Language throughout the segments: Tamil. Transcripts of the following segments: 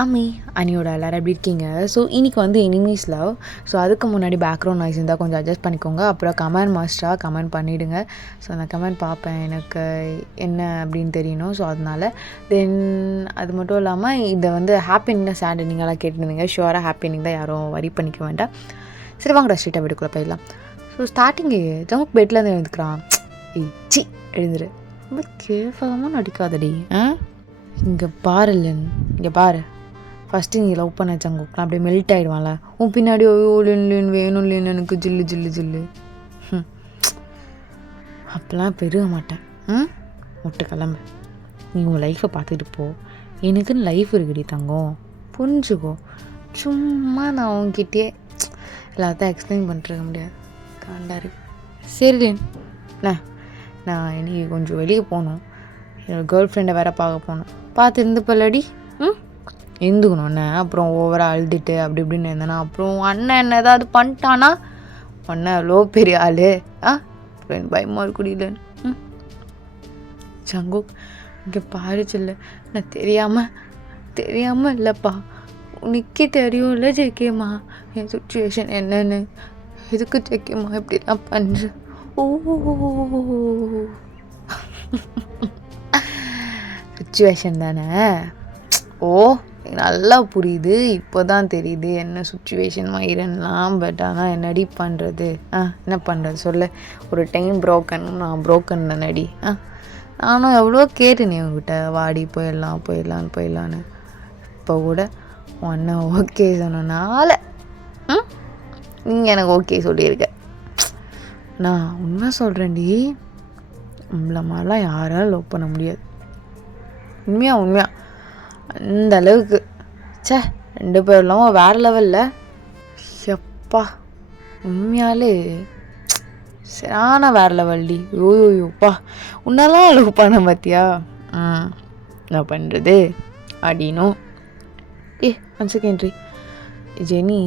அம்மி அனியோட எல்லோரும் எப்படி இருக்கீங்க? ஸோ இன்றைக்கி வந்து எனிமீஸ் லவ். ஸோ அதுக்கு முன்னாடி பேக்ரவுண்ட் நாய்ஸ் இருந்தால் கொஞ்சம் அட்ஜஸ்ட் பண்ணிக்கோங்க. அப்புறம் கமெண்ட் மாஸ்டராக கமெண்ட் பண்ணிவிடுங்க. ஸோ அந்த கமெண்ட் பார்ப்பேன், எனக்கு என்ன அப்படின்னு தெரியணும். ஸோ அதனால் தென் அது மட்டும் இல்லாமல் இதை வந்து ஹாப்பி எண்டிங்காக சேட் எண்டிங்கெல்லாம் கேட்டுருந்தீங்க. ஷுவராக ஹாப்பி எண்டிங் தான், யாரும் வரி பண்ணிக்க வேண்டாம். சரி வாங்கடா ஸ்ட்ரீட்டாக வீட்டுக்குள்ளே போயிடலாம். ஸோ ஸ்டார்டிங்கு ஜங்க் பெட்லேருந்து எழுந்துக்கிறான். சி எழுந்துரு, ரொம்ப கேவலமாக நடிக்காதடி. இங்கே பாரு இல்லைன்னு, இங்கே பாரு. ஃபஸ்ட்டு நீ லவ் பண்ண ஜங்குக்குலாம் அப்படியே மெல்ட் ஆகிடுவான்ல, உன் பின்னாடி ஓ லின் வேணும் லின் எனக்கு ஜில்லு ஜில்லு ஜில்லு அப்போலாம் பெருக மாட்டேன். விட்டு கிளம்பு, நீ உன் லைஃப்பை பார்த்துக்கிட்டு போ. எனக்குன்னு லைஃப் இருக்குடி தங்கம், புரிஞ்சுக்கோ. சும்மா நான் உன்கிட்டே எல்லாத்தையும் எக்ஸ்பிளைன் பண்ணிருக்க முடியாது, காண்டாரு. சரி லின், நான் இன்னைக்கு கொஞ்சம் வெளியே போகணும், என்னோடய கேர்ள் ஃப்ரெண்டை வேறு பார்க்க போகணும். பார்த்து இருந்துப்பல்லடி. இருந்துக்கணும் என்ன, அப்புறம் ஓவராக அழுதுட்டு அப்படி இப்படின்னு இருந்தேன்னா அப்புறம் அண்ணன் என்ன ஏதாவது பண்ணிட்டானா, அண்ணன் எவ்வளோ பெரிய ஆள். அப்புறம் பயமாக இருக்குடியிலன்னு. ஜங்குக் இங்கே பாரிச்சில்ல, நான் தெரியாமல் இல்லைப்பா, உனக்கே தெரியும் இல்லை ஜெய்கேம்மா என் சுச்சுவேஷன் என்னன்னு. எதுக்கு ஜெய்கேம்மா இப்படிலாம் பண்ணுற? ஓ சுச்சுவேஷன் தானே. ஓ நல்லா புரியுது, இப்போ தான் தெரியுது என்ன சுச்சுவேஷன் மயிரன்லாம். பட் ஆனால் என்னடி பண்ணுறது, என்ன பண்ணுறது சொல்ல. ஒரு டைம் நான் ப்ரோக்கன் தானடி. நானும் எவ்வளோ கேட்டேனே உங்ககிட்ட, வாடி போயிடலான்னு. இப்போ கூட ஒன்றை ஓகே சொன்னனால நீங்கள் எனக்கு ஓகே சொல்லியிருக்க. நான் உண்மை சொல்கிறேன்டி, நம்மள மாதிரிலாம் யாராலும் லவ் பண்ண முடியாது. உண்மையாக அந்த அளவுக்கு. சே, 2 பேர்லாம் வேறு லெவலில். எப்பா உண்மையாலே சரியான வேறு லெவல்டி. யோப்பா உன்னெல்லாம் லவ் பண்ண பார்த்தியா? என்ன பண்ணுறது அப்படின்னும். 1 செகண்ட் ஜெனி,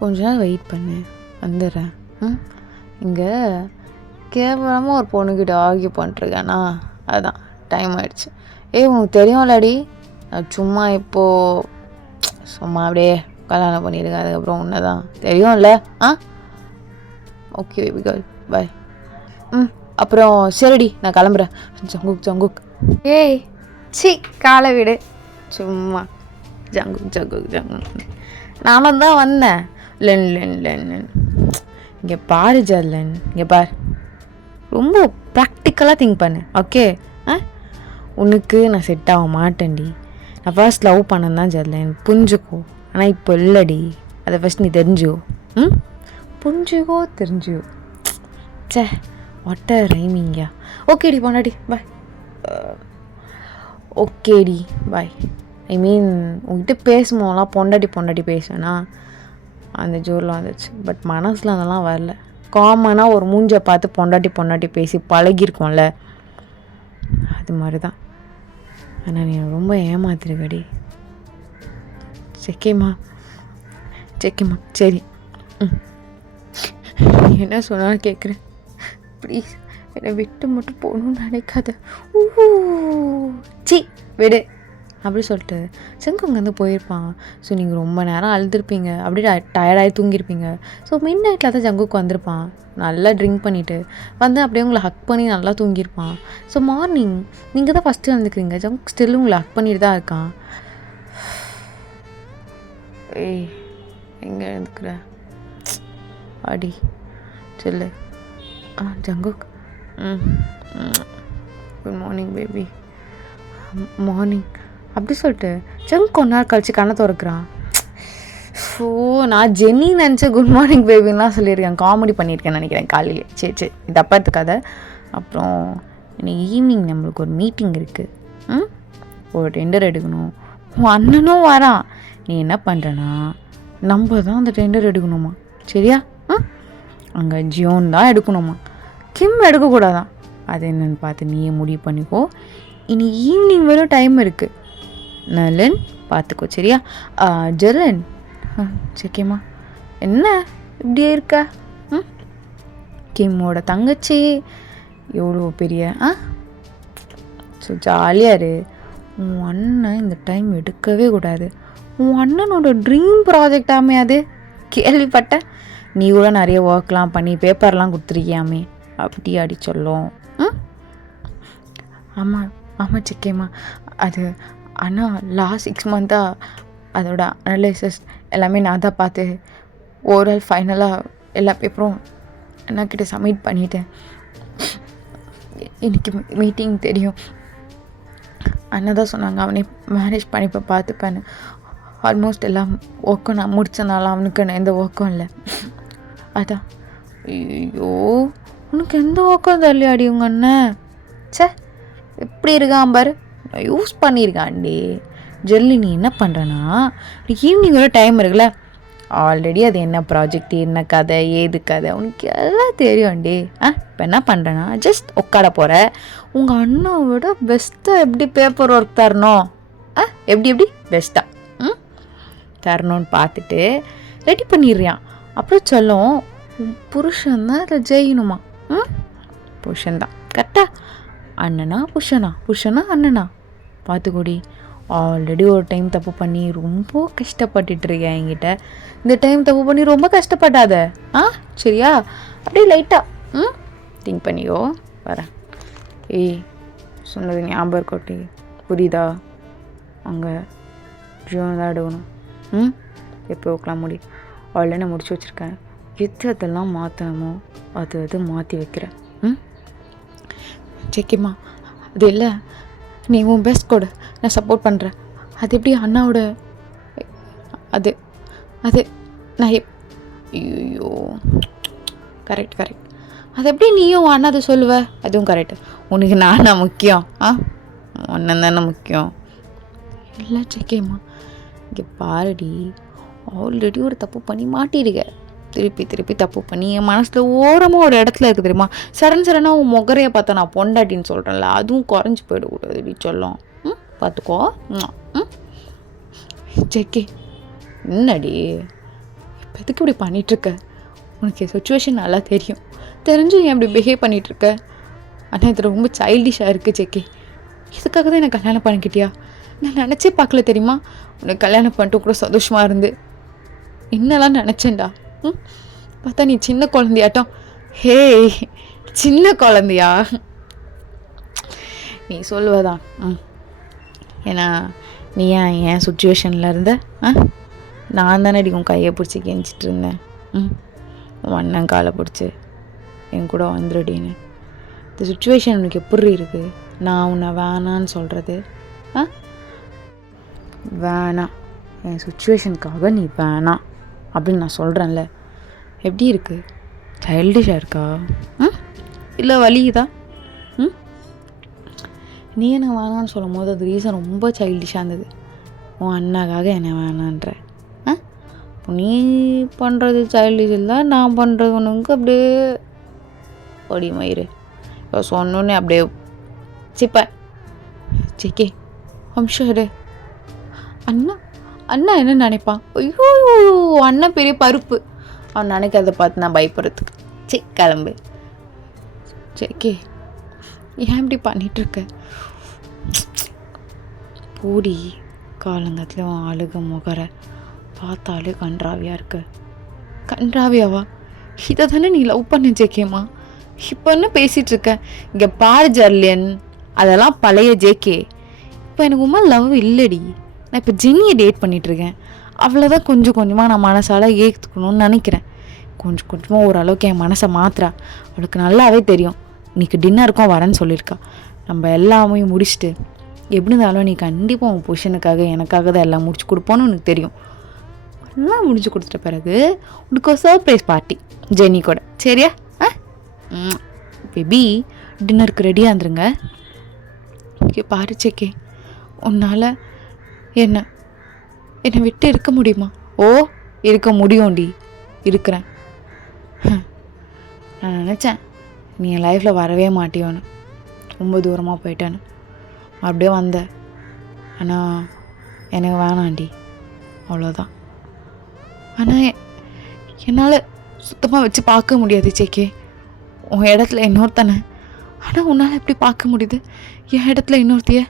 கொஞ்ச நேரம் வெயிட் பண்ணு, வந்துடுறேன். இங்கே கேவலமாக ஒரு பொண்ணுக்கிட்ட ஆர்கியூ பண்ணிட்டுருக்கேண்ணா, அதுதான் டைம் ஆகிடுச்சு. உனக்கு தெரியும்லடி, சும்மா இப்போது சும்மா அப்படியே கல்யாணம் பண்ணியிருக்கேன், அதுக்கப்புறம் உன்னை தான் தெரியும்ல. ஓகே பேபி கேர்ள், பாய். அப்புறம் சரிடி நான் கிளம்புறேன். ஜங்குக் சி காலை விடு, சும்மா ஜங்குக் நானும் தான் வந்தேன். லென் இங்கே பாரு ஜர்லன், இங்கே பார், ரொம்ப ப்ராக்டிக்கலாக திங்க் பண்ணு, ஓகே? உனக்கு நான் செட் ஆக மாட்டேன்டி. நான் ஃபர்ஸ்ட் லவ் பண்ணேன் தான் ஜர்லன், புரிஞ்சுக்கோ. ஆனால் இப்போ இல்லைடி, அதை ஃபஸ்ட் நீ தெரிஞ்சுக்கோ. தெரிஞ்சுக்கோ. Say what ரைமிங்கா. ஓகேடி பொண்டாடி பாய். ஓகேடி பாய். ஐ மீன் உங்ககிட்ட பேசும்போதெல்லாம் பொண்டாட்டி பேசுவேன்னா அந்த ஜோரில் வந்துச்சு. பட் மனசில் அதெல்லாம் வரல. காமனாக ஒரு மூஞ்சை பார்த்து பொண்டாட்டி பேசி பழகிருக்கோம்ல, அது மாதிரி தான். ஆனால் நீ ரொம்ப ஏமாத்திருக்கடி. செக்கேம்மா சரி. என்ன சொன்னாலும் கேட்குறேன், ப்ளீஸ் என்னை விட்டு மட்டும் போகணும்னு நினைக்காத. சி விடு அப்படி சொல்லிட்டு செங்கு அங்கேருந்து போயிருப்பான். ஸோ நீங்கள் ரொம்ப நேரம் அழுதுருப்பீங்க, அப்படி டயர்டாகி தூங்கியிருப்பீங்க. ஸோ மிட் நைட்டில் தான் ஜங்குக்கு வந்திருப்பான், நல்லா ட்ரிங்க் பண்ணிவிட்டு வந்து அப்படியே உங்களை ஹக் பண்ணி நல்லா தூங்கியிருப்பான். ஸோ மார்னிங் நீங்கள் தான் ஃபஸ்ட்டு வந்துக்கிறீங்க, ஜங்க் ஸ்டில் உங்களை ஹக் பண்ணிட்டு தான் இருக்கான். எங்கே எழுந்துக்கிற அடி சொல்லு. Jungkook good morning baby. Morning அப்படி சொல்லிட்டு ஜங்க் கொஞ்ச நாள் கழிச்சு கண்ணை திறக்கிறான். ஸோ நான் ஜெனி நினச்சேன் குட் மார்னிங் பேபின்லாம் சொல்லியிருக்கேன், காமெடி பண்ணியிருக்கேன்னு நினைக்கிறேன் காலையிலே. சரி இது அப்பா எடுத்துக்காத. அப்புறம் இன்னைக்கு ஈவினிங் நம்மளுக்கு ஒரு மீட்டிங் இருக்குது, ஒரு டெண்டர் எடுக்கணும். உன் அண்ணனும் வரான். நீ என்ன பண்ணுறனா, நம்ம தான் அந்த டெண்டர் எடுக்கணுமா, சரியா? அங்கே ஜியோன் தான் எடுக்கணுமா, கிம் எடுக்கக்கூடாதான். அது என்னென்னு பார்த்து நீயே முடிவு பண்ணிக்கோ. இனி ஈவினிங் வரும் டைம் இருக்குது, நலன் பார்த்துக்கோ, சரியா? ஜெரன் சரிம்மா, என்ன இப்படியே இருக்க? கிம்மோட தங்கச்சி எவ்வளோ பெரிய ஸோ ஜாலியாக இரு. உன் அண்ணன் இந்த டைம் எடுக்கவே கூடாது. உன் அண்ணனோட ட்ரீம் ப்ராஜெக்டாமே அது, கேள்விப்பட்டேன். நீ கூட நிறைய ஒர்க்லாம் பண்ணி பேப்பர்லாம் கொடுத்துருக்கியாமே, அப்படியாடி சொல்லும். ஆமாம் ஆமாம் சிக்கேம்மா, அது அண்ணா லாஸ்ட் 6 மந்த்தாக அதோட அனலைசஸ் எல்லாமே நான் தான் பார்த்து ஓவரால் ஃபைனலாக எல்லா பேப்பரும் அண்ணாக்கிட்ட சப்மிட் பண்ணிட்டேன். இன்றைக்கி மீட்டிங் தெரியும். அண்ணா தான் சொன்னாங்க அவனே மேனேஜ் பண்ணிப்போ பார்த்துப்பேன்னு. ஆல்மோஸ்ட் எல்லாம் ஒர்க்கும் நான் முடித்தனால அவனுக்கு எந்த ஒர்க்கும் இல்லை. அதான் ஐயோ, உனக்கு எந்த ஒர்க்கும் தெரியலையாடி உங்கள் அண்ணன்? சே, எப்படி இருக்கான் பாரு, யூஸ் பண்ணியிருக்கான்டி. ஜெல்லி நீ என்ன பண்ணுறனா, ஈவினிங்கோட டைம் இருக்குல்ல, ஆல்ரெடி அது என்ன ப்ராஜெக்ட், என்ன கதை, ஏது கதை உனக்கு எல்லாம் தெரியும்டி. இப்போ என்ன பண்ணுறேன்னா, ஜஸ்ட் உட்கார போகிற. உங்கள் அண்ணாவோட பெஸ்ட்டாக எப்படி பேப்பர் ஒர்க் தரணும், எப்படி பெஸ்ட்டாக தரணும்னு பார்த்துட்டு ரெடி பண்ணிடுறியான். அப்புறம் சொல்லும் புருஷன்தான் அதை ஜெயிக்கணுமா. புருஷன்தான் கரெக்டா? அண்ணனா புருஷனா அண்ணனா பார்த்துக்கூடி. ஆல்ரெடி ஒரு டைம் தப்பு பண்ணி ரொம்ப கஷ்டப்பட்டுட்ருக்கேன் என்கிட்ட. இந்த டைம் தப்பு பண்ணி ரொம்ப கஷ்டப்படாத. சரியா? அப்படியே லைட்டாக திங்க் பண்ணியோ. வரேன். சொன்னது ஞாபகம் இருக்கோட்டி, புரியுதா? அங்கே ஜூன் தான் எடுக்கணும். எப்போ வைக்கலாம் முடி? ஆல்ரெடி நான் முடிச்சு வச்சுருக்கேன். எதெல்லாம் மாற்றணுமோ அது மாற்றி வைக்கிறேன். சரிம்மா, அது இல்லை, நீ உன் பெஸ்ட் கொடு, நான் சப்போர்ட் பண்ணுறேன். அது எப்படி அண்ணாவோட அது அது நான் ஐயோ கரெக்ட் அது எப்படி நீயும் உன் அண்ணா அதை சொல்லுவ? அதுவும் கரெக்டு. உனக்கு நானா முக்கியம்? ஒன்று தானே முக்கியம். இல்லை சரிம்மா, இங்கே பாருடி, ஆல்ரெடி ஒரு தப்பு பண்ணி மாட்டிருக்க. திருப்பி தப்பு பண்ணி என் மனசில் ஓரமாக ஒரு இடத்துல இருக்குது தெரியுமா? சடனாக உன் முகரையை பார்த்தா நான் பொண்டாட்டின்னு சொல்கிறேன்ல, அதுவும் குறைஞ்சி போயிடக்கூடாது. இப்படி சொல்லும். பார்த்துக்கோ. ஜெக்கி, என்னடி இப்போ எதுக்கு இப்படி பண்ணிகிட்ருக்க? உனக்கு சுச்சுவேஷன் நல்லா தெரியும், தெரிஞ்சும் ஏன் இப்படி பிஹேவ் பண்ணிகிட்ருக்க? ஆனால் இது ரொம்ப சைல்டிஷாக இருக்குது ஜெக்கி. இதுக்காக தான் எனக்கு கல்யாணம் பண்ணிக்கிட்டியா? நான் நினச்சே பார்க்கல தெரியுமா, உனக்கு கல்யாணம் பண்ணிட்டு கூட சந்தோஷமாக இருந்து என்னெல்லாம் நினச்சேன்டா. பார்த்தா நீ சின்ன குழந்தையாட்டம். ஹே, சின்ன குழந்தையா? நீ சொல்லுவதான். ஏன்னா நீ ஏன் சுச்சுவேஷனில் இருந்த? நான் தானே உன் கையை பிடிச்சி கெஞ்சிட்டு இருந்தேன். உன் அண்ணன் காலை பிடிச்சி என் கூட வந்துடுடின்னு. இந்த சுச்சுவேஷன் உனக்கு எப்படி இருக்குது? நான் உன்னை வேணான்னு சொல்கிறது? வேணாம், என் சுச்சுவேஷனுக்காக நீ வேணாம் அப்படின்னு நான் சொல்கிறேன்ல, எப்படி இருக்குது? சைல்டிஷாக இருக்கா? இல்லை வலியுதா? நீ என்ன வேணான்னு சொல்லும் போது அது ரீசன் ரொம்ப சைல்டிஷாக இருந்தது. உன் அண்ணாக்காக என்ன வேணான்ற. நீ பண்ணுறது சைல்டிஷ் இல்லை, நான் பண்ணுறது உனக்கு அப்படியே ஒடி மயிறு. இப்போ சொன்னோன்னே அப்படியே சிப்ப சிக்கே அம்ஷரு. அண்ணா என்ன நினைப்பான்? ஐயோ, அண்ணன் பெரிய பருப்பு, அவன் நினைக்கிறத பார்த்து நான் பயப்படுறதுக்கு. கிளம்பு. சேக்கே, ஏன் இப்படி பண்ணிகிட்ருக்க? பூடி காலங்கத்தில் அவன் அழுக முகர பார்த்தாலே கன்றாவியாக இருக்க. கன்றாவியாவா? இதை தானே நீ லவ் பண்ண ஜேகேம்மா? இப்போ என்ன பேசிகிட்ருக்க? இங்கே பாரு ஜர்லியன், அதெல்லாம் பழைய ஜேகே. இப்போ எனக்கு உமா லவ் இல்லடி. நான் இப்போ ஜென்னியை டேட் பண்ணிகிட்ருக்கேன். அவ்வளோதான் கொஞ்சம் கொஞ்சமாக நான் மனசால் ஏற்றுக்கணும்னு நினைக்கிறேன். கொஞ்சம் கொஞ்சமாக ஓரளவுக்கு என் மனசை மாற்றுறா. அவளுக்கு நல்லாவே தெரியும். இன்றைக்கி டின்னருக்கும் வரேன்னு சொல்லியிருக்கா. நம்ம எல்லாமே முடிச்சுட்டு எப்படி இருந்தாலும் நீ கண்டிப்பாக உன் புருஷனுக்காக எனக்காக தான் எல்லாம் முடிச்சு கொடுப்போன்னு உனக்கு தெரியும். எல்லாம் முடிச்சு கொடுத்துட்ட பிறகு உனக்கு ஒரு சர்ப்ரைஸ் பார்ட்டி ஜென்னி கூட. சரியா? பேபி, டின்னருக்கு ரெடியாக இருந்துருங்க. ஓகே, பாரு சேக்கே, உன்னால் என்னை விட்டு இருக்க முடியுமா? இருக்க முடியும்டி, இருக்கிறேன். நான் நினச்சேன் நீ என் லைஃப்பில் வரவே மாட்டியோன்னு, ரொம்ப தூரமாக போயிட்டேன்னு. அப்படியே வந்த, ஆனால் எனக்கு வேணாண்டி, அவ்வளோதான். ஆனால் என்னால் சுத்தமாக வச்சு பார்க்க முடியாது சேக்கே. உன் இடத்துல இன்னொருத்தனை, ஆனால் உன்னால் எப்படி பார்க்க முடியுது என் இடத்துல இன்னொருத்திய?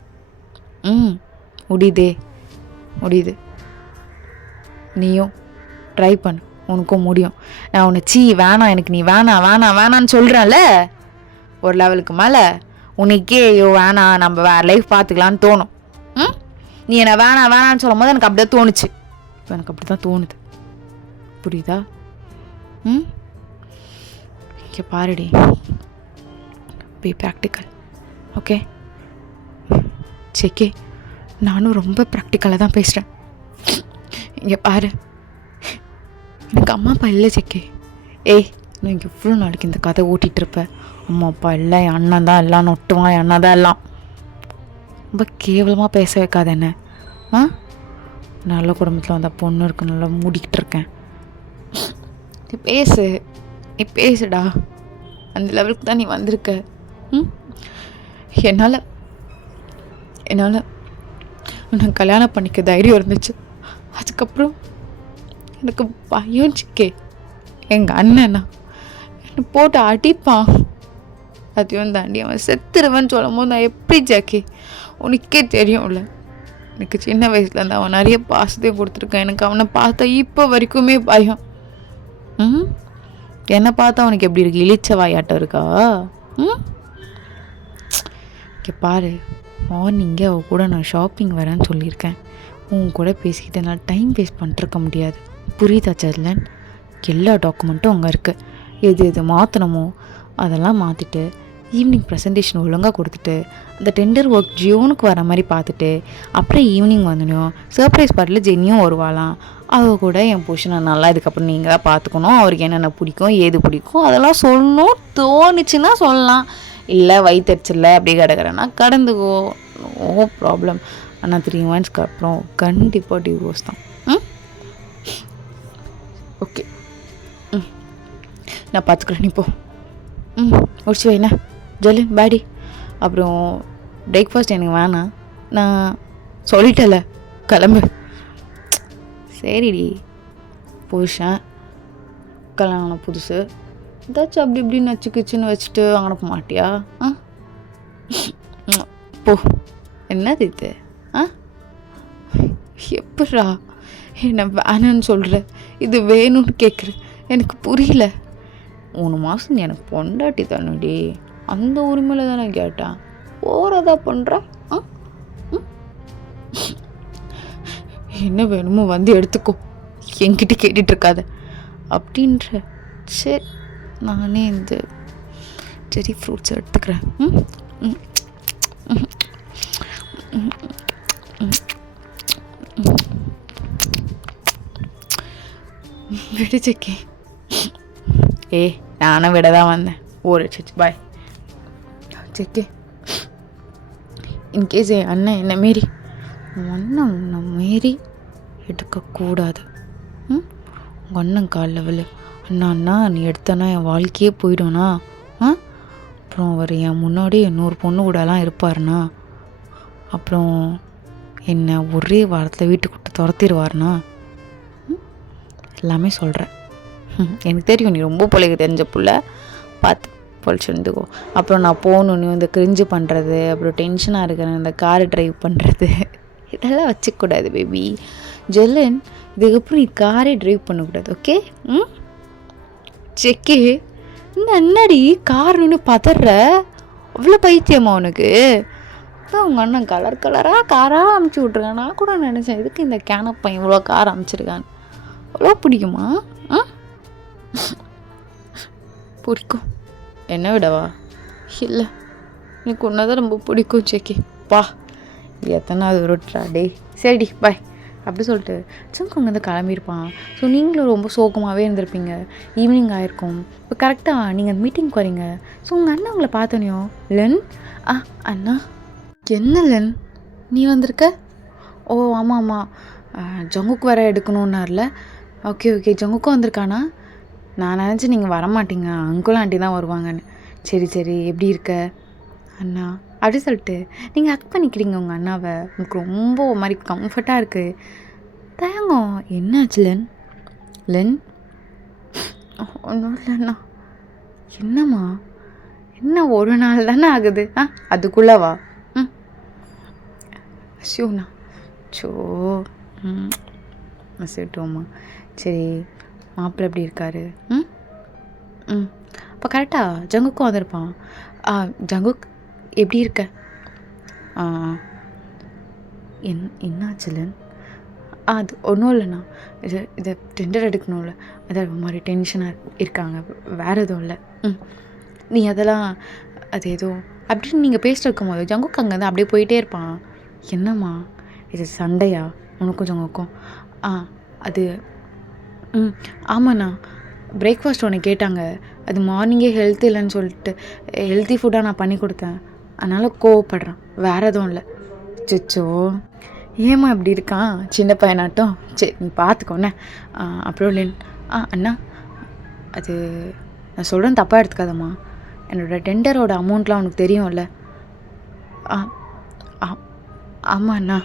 முடியுது. நீயும் ட்ரை பண்ணு, உனக்கும் முடியும். நான் உன்னை வேணாம் எனக்கு நீ வேணான்னு சொல்கிறேன்ல, ஒரு லெவலுக்கு மேலே உனக்கே ஐயோ வேணாம் நம்ம வேறு லைஃப் பார்த்துக்கலான்னு தோணும். நீ என்னை வேணான்னு சொல்லும் போது எனக்கு அப்படி தான் தோணுச்சு. இப்போ எனக்கு அப்படி தான் தோணுது. புரியுதா? இங்கே பாருடி, பி ப்ராக்டிக்கல். ஓகே செக்கே, நானும் ரொம்ப ப்ராக்டிக்கலாக தான் பேசுகிறேன். இங்கே பாரு, எனக்கு அம்மா அப்பா இல்லை செக்கே. நான் இங்கே எவ்வளோ நாளைக்கு இந்த கதை ஓட்டிகிட்டு இருப்பேன். அம்மா அப்பா இல்லை, என் அண்ணன் தான் எல்லாம், நொட்டுவான் என் அண்ணன் தான் எல்லாம். ரொம்ப கேவலமாக பேச வைக்காத என்ன. நல்ல குடும்பத்தில் வந்த பொண்ணு இருக்கு, நல்லா மூடிக்கிட்டு இருக்கேன். நீ பேசுடா, அந்த லெவலுக்கு தான் நீ வந்திருக்க. என்னால் உன்னை கல்யாணம் பண்ணிக்க தைரியம் இருந்துச்சு. அதுக்கப்புறம் எனக்கு பயம் சிக்கே. எங்கள் அண்ணனா என்னை போட்டு அடிப்பான். அதையும் தாண்டி அவன் செத்துருவன்னு சொல்லும் போது நான் எப்படி ஜாக்கி, உனக்கே தெரியும்ல. எனக்கு சின்ன வயசுலேருந்து அவன் நிறைய பாசத்தையும் கொடுத்துருக்கான். எனக்கு அவனை பார்த்தா இப்போ வரைக்குமே பயம். என்னை பார்த்தா அவனுக்கு எப்படி இருக்கு, இழிச்ச வாயாட்டம் இருக்கா? இங்கே பாரு, மார்னிங்கே அவள் கூட நான் ஷாப்பிங் வரேன்னு சொல்லியிருக்கேன். உன் கூட பேசிக்கிட்டு என்னால் டைம் வேஸ்ட் பண்ணிருக்க முடியாது. புரியுதா ஜெர்லன்? எல்லா டாக்குமெண்ட்டும் அங்கே இருக்குது. எது மாற்றணுமோ அதெல்லாம் மாற்றிட்டு ஈவினிங் ப்ரெசன்டேஷன் ஒழுங்காக கொடுத்துட்டு அந்த டெண்டர் ஒர்க் ஜியோனுக்கு வர மாதிரி பார்த்துட்டு அப்புறம் ஈவினிங் வந்துடும். சர்ப்ரைஸ் பார்ட்டியில் ஜென்னியும் வருவாளாம். அவள் கூட என் பொசிஷனை நல்லா இதுக்கப்புறம் நீங்கள் தான் பார்த்துக்கணும். அவருக்கு என்னென்ன பிடிக்கும் ஏது பிடிக்கும் அதெல்லாம் சொல்லணும். தோணுச்சுன்னா சொல்லலாம், இல்லை வயிற்றுச்சல அப்படி கிடக்கிறேன்னா கடந்துக்கோ, நோ ப்ராப்ளம். ஆனால் 3 monthsக்கு அப்புறம் கண்டிப்பாக டிவோர்ஸ் தான். ஓகே, நான் பார்த்துக்குறேன். நீ போ. முடிச்சு வைண்ணா ஜெர்லின், பாடி. அப்புறம் பிரேக்ஃபாஸ்ட் எனக்கு வேணாம், நான் சொல்லிட்டல, கிளம்பு. சரிடி, புருஷன் கல்யாணம் புதுசு ஏதாச்சும் அப்படி இப்படி நச்சுக்குச்சுன்னு வச்சுட்டு அனுப்ப மாட்டியா? போ. என்னது இது? எப்படா என்ன வேணும்னு சொல்கிற, இது வேணும்னு கேட்குற? எனக்கு புரியல. 3 மாதம் நீ எனக்கு பொண்டாட்டி தானடி, அந்த உரிமையில் தானே கேட்டேன். ஓரதா பண்ணுற? என்ன வேணுமோ வந்து எடுத்துக்கோ, என்கிட்ட கேட்டுட்டு இருக்காத அப்படின்ற. சரி, நானே இந்த செரி ஃப்ரூட்ஸ் எடுத்துக்கிறேன். விடுச்சிக்கே. நானும் விட தான் வந்தேன். ஓடிச்சிச்சு. பாய் செக்கே. இன்கேஸ் என் அண்ணன் என்னை மீறி உன்னை மீறி எடுக்கக்கூடாது. உங்கள் அண்ணன் காலில் விழு. அண்ணா நீ எடுத்தனா என் வாழ்க்கையே போயிடும்ண்ணா. அப்புறம் அவர் என் முன்னாடி இன்னொரு பொண்ணு கூடலாம் இருப்பாருண்ணா. அப்புறம் என்னை ஒரே வாரத்தில் வீட்டுக்கு துரத்திடுவாருண்ணா. எல்லாமே சொல்கிறேன். எனக்கு தெரியும் நீ ரொம்ப பிள்ளைக்கு தெரிஞ்ச புள்ள, பார்த்து பொழிச்சு வந்துக்கோ. அப்புறம் நான் போகணுன்னு இந்த கிரிஞ்சு பண்ணுறது, அப்புறம் டென்ஷனாக இருக்கிறேன் இந்த காரை ட்ரைவ் பண்ணுறது, இதெல்லாம் வச்சுக்கூடாது பேபி. ஜெர்லின், இதுக்கப்புறம் நீ காரே ட்ரைவ் பண்ணக்கூடாது. ஓகே? செக்கே. என்னடி காருன்னு பதற, அவ்வளோ பைத்தியமா உனக்கு? தான் உங்கள் அண்ணன் கலராக காராக அமுச்சு விட்ருக்கான். நான் கூட நினச்சேன் எதுக்கு இந்த கேனப்பன் இவ்வளோ கார் அமுச்சிருக்கான்னு. அவ்வளோ பிடிக்குமா? பிடிக்கும். என்ன விடவா? இல்லை, எனக்கு ஒன்றதான் ரொம்ப பிடிக்கும் செக்கி. பா, இது எத்தனாவது ரோட்ரா டே. சரிடி, பாய் அப்படி சொல்லிட்டு சும்மா வந்து கிளம்பியிருப்பான். ஸோ நீங்களும் ரொம்ப சோகமாகவே இருந்திருப்பீங்க. ஈவினிங் ஆகிருக்கும். இப்போ கரெக்டாக நீங்கள் மீட்டிங்க்கு வரீங்க. ஸோ உங்கள் அண்ணன் உங்களை பார்த்தோனையும், லென் அண்ணா என்ன லென் நீ வந்திருக்க? ஓ ஆமாம், ஜங்குக்கு வர எடுக்கணுன்னார்ல. ஓகே ஜங்குக்கும் வந்திருக்கானா? நான் நினச்சி நீங்கள் வரமாட்டீங்க, அங்கிள் ஆண்டி தான் வருவாங்கன்னு. சரி எப்படி இருக்க அண்ணா அப்படி சொல்லிட்டு நீங்கள் ஹக் பண்ணிக்கிறீங்க உங்கள் அண்ணாவை. உங்களுக்கு ரொம்ப மாதிரி கம்ஃபர்ட்டாக இருக்குது. தயங்கம் என்னாச்சு லென்? ஒன்றும் இல்லைண்ணா. என்னம்மா, என்ன ஒரு நாள் தானே ஆகுது, அதுக்குள்ளவா? ஷூண்ணா. So miss விட்டுருவோம்மா. சரி, மாப்பிள்ளை எப்படி இருக்காரு? ம் ம் அப்போ கரெக்டாக ஜங்குக்கும் வந்திருப்பான். ஜங்குக் எப்படி இருக்க? ஆ என்னாச்சுலன்? அது ஒன்றும் இல்லைண்ணா, இது டெண்டர் எடுக்கணும்ல, அதான் ஒரு மாதிரி டென்ஷனாக இருக்காங்க, வேறு எதுவும் இல்லை. நீ அதெல்லாம் அது ஏதோ அப்படின்னு நீங்கள் பேசிட்டு இருக்கும்போது ஜங்குக் அங்கேருந்து அப்படியே போயிட்டே இருப்பான். என்னம்மா இது சண்டையா உனக்கும் ஜங்குக்கும்? அது ஆமாண்ணா, பிரேக்ஃபாஸ்ட் ஒன்று கேட்டாங்க, அது மார்னிங்கே ஹெல்த் இல்லைன்னு சொல்லிட்டு ஹெல்த்தி ஃபுட்டாக நான் பண்ணி கொடுத்தேன், அதனால் கோவப்படுறான், வேறு எதுவும் இல்லை. சிச்சோ, ஏம்மா இப்படி இருக்கான் சின்ன பையனாட்டம்? சரி, நீ பார்த்துக்கோண்ணே. அப்புறம் லின், அண்ணா, அது நான் சொல்கிறேன், தப்பாக எடுத்துக்காதம்மா. என்னோடய டெண்டரோட அமௌண்ட்லாம் உனக்கு தெரியும்ல? ஆமாம் அண்ணா.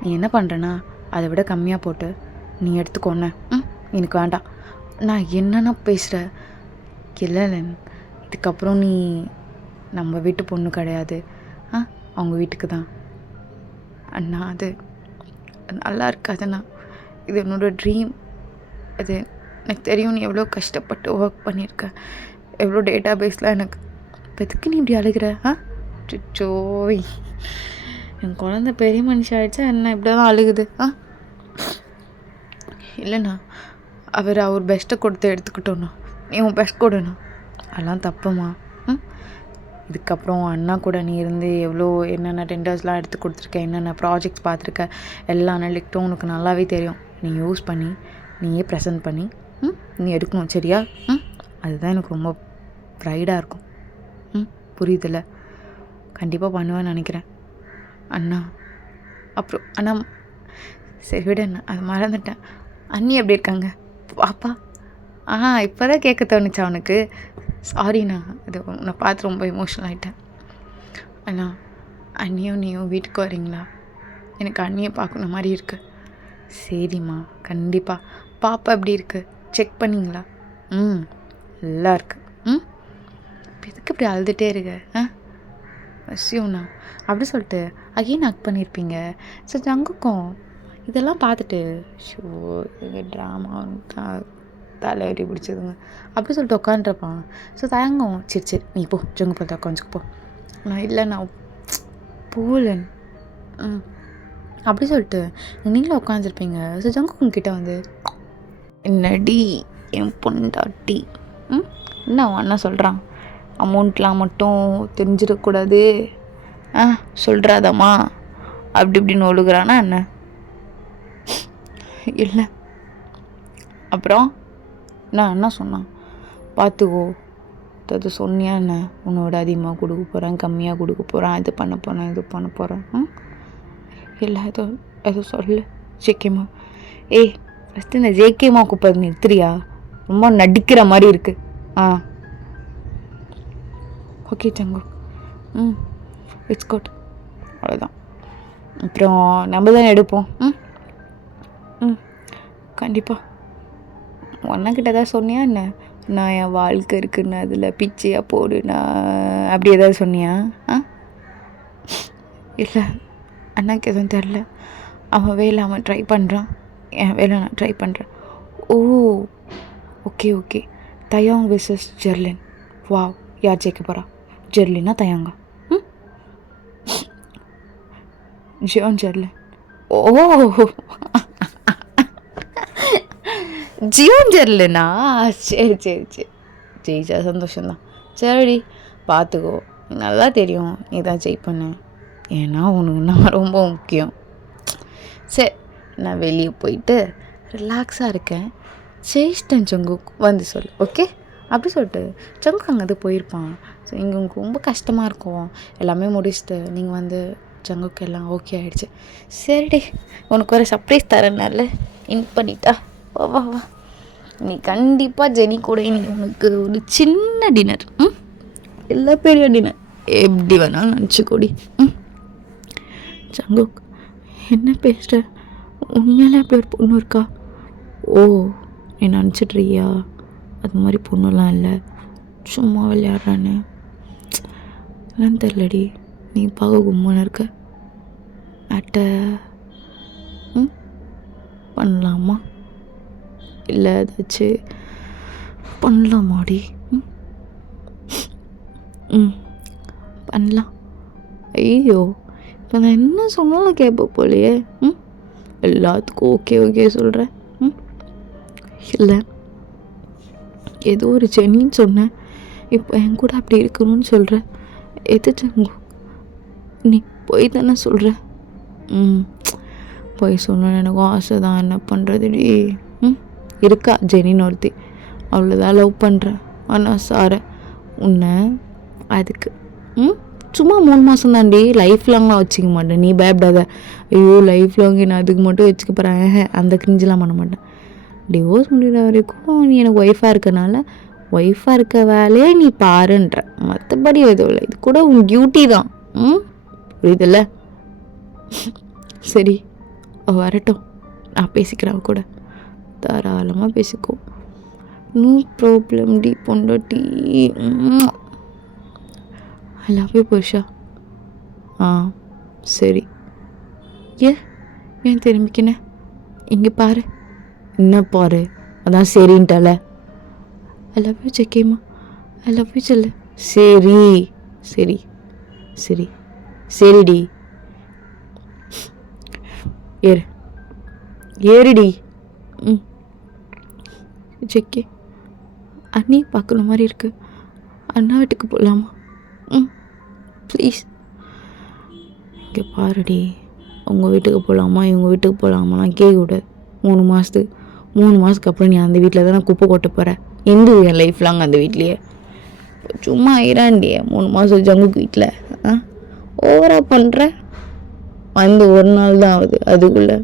நீ என்ன பண்ணுறேன்னா அதை விட கம்மியாக போட்டு நீ எடுத்துக்கோண்ணே. எனக்கு வேண்டாம். நான் என்னென்னா பேசுகிற? இல்லை, இதுக்கப்புறம் நீ நம்ம வீட்டு பொண்ணு கிடையாது, அவங்க வீட்டுக்கு தான். அண்ணா, அது நல்லா இருக்காதுண்ணா. இது என்னோடய ட்ரீம். அது எனக்கு தெரியும், நீ எவ்வளோ கஷ்டப்பட்டு ஒர்க் பண்ணியிருக்க, எவ்வளோ டேட்டா பேஸ்லாம் எனக்கு. இப்போ எதுக்கு நீ இப்படி அழுகிற? சிச்சோய், என் குழந்த பெரிய மனுஷன் ஆகிடுச்சா என்ன இப்படி தான் அழுகுது? இல்லைண்ணா, அவர் பெஸ்ட்டை கொடுத்து எடுத்துக்கிட்டோண்ணா, நீ உன் பெஸ்ட் கொடுண்ணா. அதெல்லாம் தப்புமா. இதுக்கப்புறம் அண்ணா கூட நீ இருந்து எவ்வளோ என்னென்ன டெண்டர்ஸ்லாம் எடுத்து கொடுத்துருக்க, என்னென்ன ப்ராஜெக்ட்ஸ் பார்த்துருக்க, எல்லா அனலிக்டும் உனக்கு நல்லாவே தெரியும். நீ யூஸ் பண்ணி நீயே ப்ரெசென்ட் பண்ணி நீ எடுக்கணும், சரியா? அதுதான் எனக்கு ரொம்ப ப்ரைடாக இருக்கும். புரியுதில்ல? கண்டிப்பாக பண்ணுவேன்னு நினைக்கிறேன் அண்ணா. அப்புறம் அண்ணா, சரி விட அண்ணா, அது மறந்துட்டேன். அண்ணி எப்படி இருக்காங்க? பாப்பா இப்போ தான் கேட்க தோணுச்சா அவனுக்கு? சாரிண்ணா, அது உன்னை பார்த்து ரொம்ப எமோஷனல் ஆகிட்டேன். அண்ணா, அண்ணியும் நீயும் வீட்டுக்கு வரீங்களா? எனக்கு அண்ணியை பார்க்கணும் மாதிரி இருக்குது. சரிம்மா, கண்டிப்பாக. பாப்பா எப்படி இருக்குது? செக் பண்ணிங்களா? நல்லா இருக்கு. எதுக்கு இப்படி அழுதுகிட்டே இருக்க? வசியம்ண்ணா அப்படி சொல்லிட்டு அகைன் ஹக் பண்ணியிருப்பீங்க. ஸோ ஜங்குக்கும் இதெல்லாம் பார்த்துட்டு ஷோ ட்ராமா தலைவரி பிடிச்சதுங்க அப்படி சொல்லிட்டு உட்காந்துருப்பான். ஸோ தயங்கும். சரி நீ போ, ஜங்கு போதா கொஞ்சம் போ. நான் இல்லை, நான் போலன் அப்படி சொல்லிட்டு நீங்களும் உட்காந்துருப்பீங்க. ஸோ ஜங்குக்கும் கிட்டே வந்து, என்னடி என் பொண்டாட்டி, என்ன அண்ணா சொல்கிறான், அமௌண்ட்லாம் மட்டும் தெரிஞ்சிடக்கூடாது, சொல்கிறாதம்மா அப்படி இப்படின்னு ஒழுகுறானா என்ன? இல்லை, அப்புறம் நான் என்ன சொன்னான்? பார்த்துக்கோ, அது சொன்னியா என்ன, உன்னோட அதிகமாக கொடுக்க போகிறேன், கம்மியாக கொடுக்க போகிறேன், இது பண்ண போகிறேன், இது பண்ண போகிறேன். இல்லை, ஏதோ சொல்லு ஜேகேமா. ஃபஸ்ட்டு இந்த ஜேகேமா கூப்பிட்றது நிறுத்துறியா? ரொம்ப நடிக்கிற மாதிரி இருக்குது. ஓகே ஜங்கு, இட்ஸ் குட், அவ்வளோதான். அப்புறம் நம்ம தான் எடுப்போம். கண்டிப்பாக. ஒன்றாக்கிட்ட ஏதாவது சொன்னியா என்ன? நான் என் வாழ்க்கை இருக்குன்னு அதில் பிச்சையாக போடுனா அப்படி ஏதாவது சொன்னியா? இல்லை, அண்ணாக்கு எதுவும் தெரில. அவன் வேலை அவன் ட்ரை பண்ணுறான், என் வேலை நான் ட்ரை பண்ணுறேன். ஓகே. தயாங் விசஸ் ஜெர்லின். வாவ், யார் ஜெயிக்க போகிறா? ஜெர்லினா தயாங்கா? ஜியோன் ஜெர்லின். ஜியோன் ஜெர்லினா? சரி ஜெயிச்சா சந்தோஷம்தான். சரிடி, பார்த்துக்கோ, நல்லா தெரியும் நீ தான் ஜெயிப்பண்ணு, ஏன்னா உனக்கு நான் ரொம்ப முக்கியம். சரி, நான் வெளியே போயிட்டு ரிலாக்ஸாக இருக்கேன், ஜெயிச்சிட்டேன் ஜங்குக் வந்து சொல்லு, ஓகே? அப்படி சொல்லிட்டு ஜங்குக் அங்கே போயிருப்பான். ஸோ இங்கே உங்களுக்கு ரொம்ப கஷ்டமாக இருக்கும். எல்லாமே முடிச்சுட்டு நீங்கள் வந்து ஜங்குக்கு எல்லாம் ஓகே ஆகிடுச்சு. சரிடி, உனக்கு ஒரு சர்ப்ரைஸ் தரேன்னால இன் பண்ணிட்டா, வா நீ கண்டிப்பாக ஜெனி கூட இன்னைக்கு உனக்கு ஒரு சின்ன டின்னர், எல்லா பெரிய டின்னர் எப்படி வேணாலும் நினச்சிக்கோடி. ஜங்குக், என்ன பேசுகிற? உண்மையிலே அப்படி ஒரு பொண்ணு இருக்கா? நீ நினச்சிட்றியா? அது மாதிரி பொண்ணுலாம் இல்லை, சும்மா விளையாடுறான்னு. என்னன்னு தெரிலடி, நீ பார்க்க கும்முன்னு இருக்க. அட்டை பண்ணலாமா இல்லை ஏதாச்சும் பண்ணலாமாடி? பண்ணலாம். ஐயோ, இப்போ நான் என்ன சொன்னாலும் கேட்ப போலையே. எல்லாத்துக்கும் ஓகே ஓகே சொல்கிறேன். இல்லை, ஏதோ ஒரு ஜெனின்னு சொன்னேன், இப்போ என் கூட அப்படி இருக்கணும்னு சொல்கிறேன். எது ஜங்கு, நீ போய் தானே சொல்கிற? போய் சொன்னேன், எனக்கும் ஆசை தான், என்ன பண்ணுறதுடி? இருக்கா ஜெனின்னு ஒருத்தி, அவ்வளோதான் லவ் பண்ணுறேன். ஆனால் சார உன்னை அதுக்கு சும்மா 3 மாதம் தாண்டி, லைஃப் லாங்லாம் வச்சுக்க மாட்டேன். நீ பயப்படாத. ஐயோ லைஃப் லாங் நான் அதுக்கு மட்டும் வச்சுக்க போகிறேன், அந்த கிரிஞ்செலாம் பண்ண மாட்டேன். டிவோர்ஸ் முடிகிற வரைக்கும் நீ எனக்கு ஒய்ஃபாக இருக்கனால ஒய்ஃபாக இருக்க வேலையை நீ பாருன்ற, மற்றபடி எதுவும் இல்லை. இது கூட உன் டியூட்டி தான். புரியுதில்ல? சரி, வரட்டும், நான் பேசிக்கிறேன் அவ கூட, தாராளமாக பேசிக்கோ, நோ ப்ராப்ளம் டி பொண்டாட்டி. ஐ லவ் யூ புருஷா. சரி. ஏன் திரும்பிக்கின? இங்கே பாரு. என்ன பாரு? அதான் சரின்ட்டால. ஐ லவ் யூ செக்கேம்மா, ஐ லவ் யூ செல்ல. சரி சரி சரி சரிடி, ஏறுடி. செக்கே, அண்ணி பார்க்குற மாதிரி இருக்கு, அண்ணா வீட்டுக்கு போகலாமா? ப்ளீஸ். இங்கே பாருடி, உங்கள் வீட்டுக்கு போகலாமா இவங்க வீட்டுக்கு போகலாமாலாம் கேட்கக்கூடாது. 3 மாதத்துக்கு அப்புறம் நீ அந்த வீட்டில் தானே குப்பை கொட்ட போகிற. எந்த என் லைஃப் லாங் அந்த வீட்லேயே சும்மா இராண்டியே 3 மாதம் ஜங்குக்கு வீட்டில். ஓவராக பண்ணுற. வந்து 1 நாள் தான் ஆகுது, அதுக்குள்ளே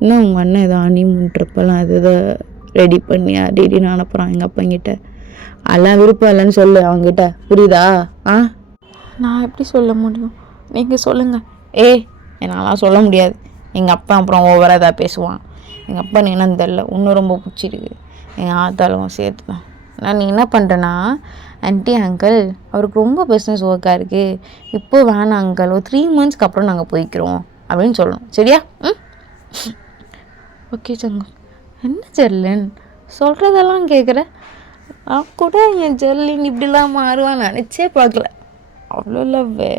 இன்னும் உங்கள் அண்ணன் ஏதோ அனிமுன்றப்பெல்லாம் அது எதோ ரெடி பண்ணி அடின்னு அனுப்புகிறான் எங்கள் அப்பங்கிட்ட. அதெல்லாம் விருப்பம் இல்லைன்னு சொல்லு அவங்ககிட்ட, புரியுதா? நான் எப்படி சொல்ல முடியும்? நீங்கள் சொல்லுங்கள். என்னால் சொல்ல முடியாது. எங்கள் அப்பா அப்புறம் ஓவராக தான் பேசுவான். எங்கள் அப்பா நீ என்னன்னு தெரில, இன்னும் ரொம்ப பிடிச்சிருக்கு. எங்கள் ஆத்தாலும் சேர்த்து தான். ஆனால் நீ என்ன பண்ணுறேன்னா, ஆன்ட்டி அங்கிள் அவருக்கு ரொம்ப பிஸ்னஸ் ஒர்க்காக இருக்குது, இப்போது வேணாம் அங்கிள், ஒரு 3 மந்த்ஸ்க்கு அப்புறம் நாங்கள் போய்க்கிறோம் அப்படின்னு சொல்லணும். சரியா? ஓகே ஜங்கு. என்ன ஜெர்லின் சொல்கிறதெல்லாம் கேட்குற? நான் கூட என் ஜெர்லின் இப்படிலாம் மாறுவான்னு நினச்சே பார்க்கல. அவ்வளோ லவ்வு.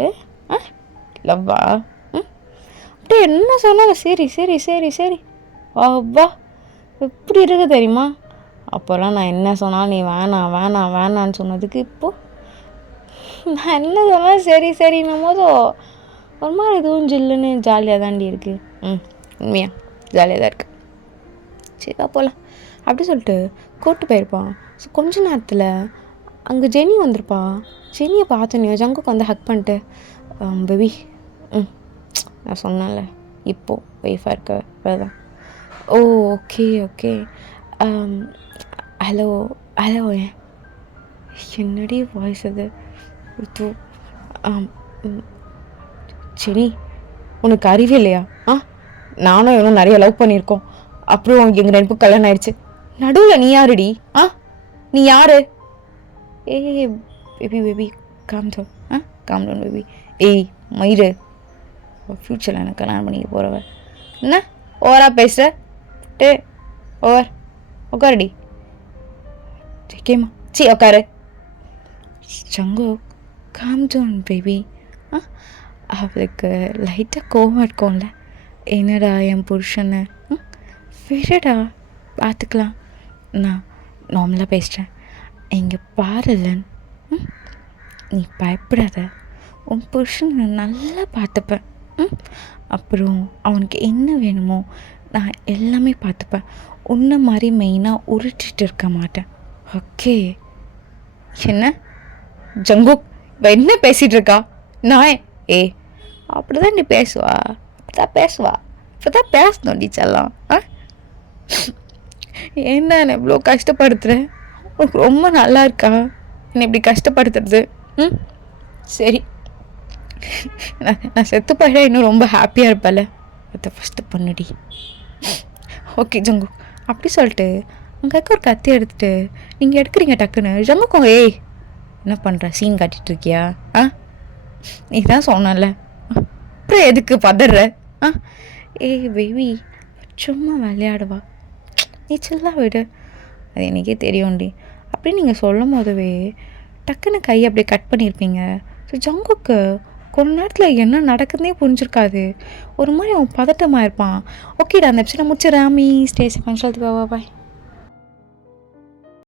லவ்வா? அப்படியே என்ன சொன்னாலும் சரி சரி சரி சரி வா எப்படி இருக்கு தெரியுமா? அப்போல்லாம் நான் என்ன சொன்னாலும் நீ வேணாம் வேணாம் வேணான்னு சொன்னதுக்கு இப்போது நான் என்ன சொன்னாலும் சரி சரின்னும் போது ஒரு மாதிரி எதுவும் ஜில்லுன்னு ஜாலியாக தாண்டி இருக்குது. உண்மையா ஜாலியாக தான் இருக்குது. சரிப்பா போகலாம் அப்படி சொல்லிட்டு கூப்பிட்டு போயிருப்பான். ஸோ கொஞ்ச நேரத்தில் அங்கே ஜெனி வந்திருப்பா. ஜெனியை பார்த்தோன்னே ஜங்குக்கு வந்து ஹக் பண்ணிட்டு, பேபி நான் சொன்னேன்ல இப்போது ஒய்ஃபாக இருக்க வேதான். ஓ ஓகே ஓகே. Hello hello. என்னடி வாய்ஸ் அது? சரி, உனக்கு அறிவே இல்லையா? நானும் இவனும் நிறைய லவ் பண்ணியிருக்கோம். அப்புறம் எங்கள் 2 பேருக்கும் கல்யாணம் ஆயிடுச்சு. நடுவில் நீ யாருடி? நீ யாரு? Baby calm down baby. மயிறு ஃப்யூச்சரில் எனக்கு கல்யாணம் பண்ணிக்க போகிறவ என்ன ஓவராக பேசுகிற? ஓவர் உட்காருடி. கேமா உட்காரு. ஜங்கு காம் டவுன் பேபி. அவளுக்கு லைட்டாக கோவம் இருக்கும்ல, என்னடா என் புருஷனை விடடா பார்த்துக்கலாம், நான் நார்மலாக பேசுகிறேன். இங்கே பாருலன், நீ பயப்படாத, உன் புருஷனை நல்லா பார்த்துப்பேன். அப்புறம் அவனுக்கு என்ன வேணுமோ நான் எல்லாமே பார்த்துப்பேன். உன்னை மாதிரி மெயினாக உருட்டிட்டு இருக்க மாட்டேன். ஓகே? என்ன ஜங்கு என்ன பேசிகிட்டு இருக்கா? நான் அப்படி தான் நீ பேசுவா, அப்படி தான் பேசணும் டீச்சர்லாம். என்ன இவ்வளோ கஷ்டப்படுத்துகிறேன்? உனக்கு ரொம்ப நல்லா இருக்கா என்னை இப்படி கஷ்டப்படுத்துறது? சரி, நான் செத்து போயிட இன்னும் ரொம்ப ஹாப்பியாக இருப்பேன்ல, அதை ஃபஸ்ட்டு பண்ணுடி. ஓகே ஜங்கு அப்படி சொல்லிட்டு உங்கள் அக்கா ஒரு கத்தி எடுத்துகிட்டு நீங்கள் எடுக்கிறீங்க டக்குன்னு. ஜங்குக்கோ என்ன பண்ணுற, சீன் காட்டிகிட்டு இருக்கியா? நீ தான் சொன்னல, அப்புறம் எதுக்கு பதற? பேபி சும்மா விளையாடுவா, நீ சில்லா விடு, அது எனக்கே தெரியும்டி அப்படின்னு நீங்கள் சொல்லும் போதவே டக்குன்னு கையை அப்படியே கட் பண்ணியிருப்பீங்க. ஸோ ஜங்குக்கு கொஞ்ச நேரத்தில் என்ன நடக்குதுன்னே புரிஞ்சிருக்காது. ஒரு மாதிரி அவன் பதட்டமாக இருப்பான். ஓகேடா, அந்த எபிசோட முடிச்சு ராமி ஸ்டேஷன் பஞ்சாயத்து பாய்.